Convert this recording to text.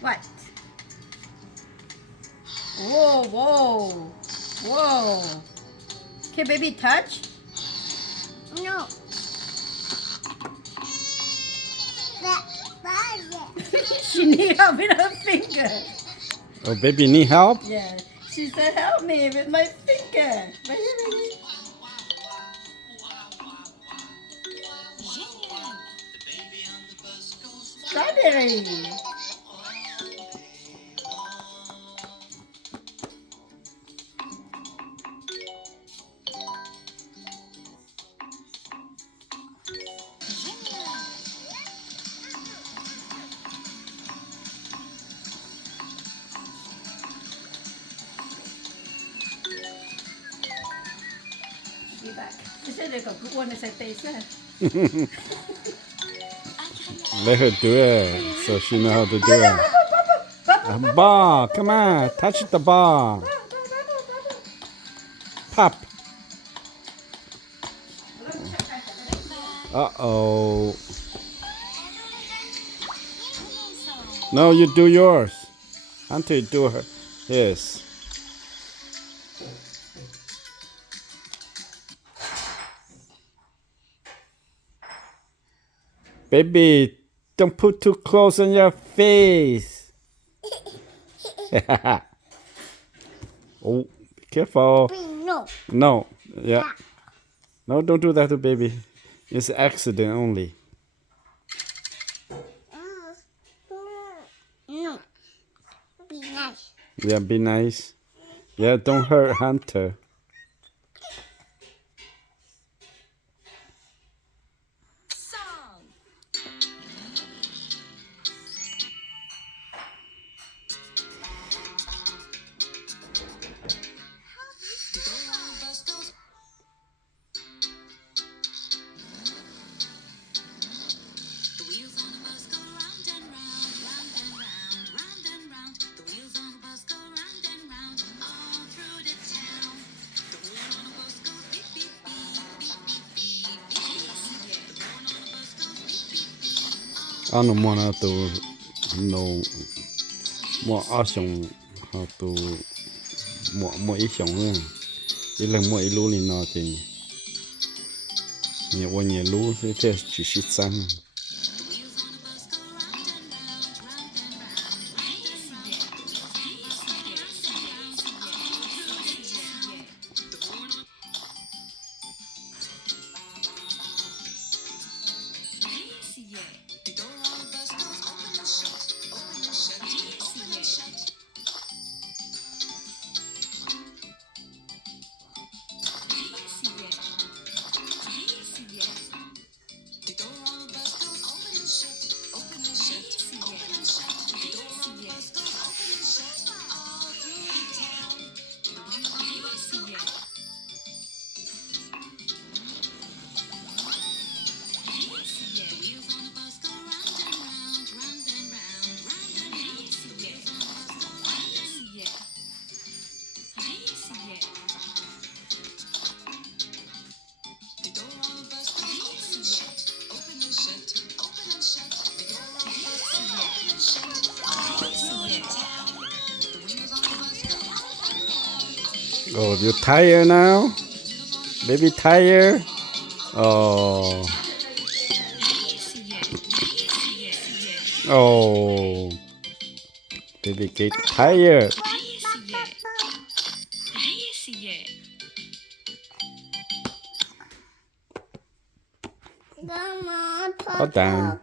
What? Whoa, whoa, whoa. Can baby touch? No. She need help with her finger. Oh, baby need help? Yeah. She said, help me with my finger. Right here, baby. Strawberry. Be back. She said they got good one as I taste it. Let her do it so she know how to do it. A ball, come on, touch the ball. Pop. Uh-oh. No, you do yours. Hunter, do her. Yes. Baby, don't put too close on your face. Oh, be careful. No. No, yeah. No, don't do that to baby. It's an accident only. No. Be nice. Yeah, be nice. Yeah, don't hurt Hunter. I don't want to know more awesome how to more ít hơn. Chỉ là more ít lú lên nó thì nhiều nhiều lú thì chỉ shit sang. Oh, you tired now? Baby tired? Oh. Oh. Baby get tired. Come on, Hold on.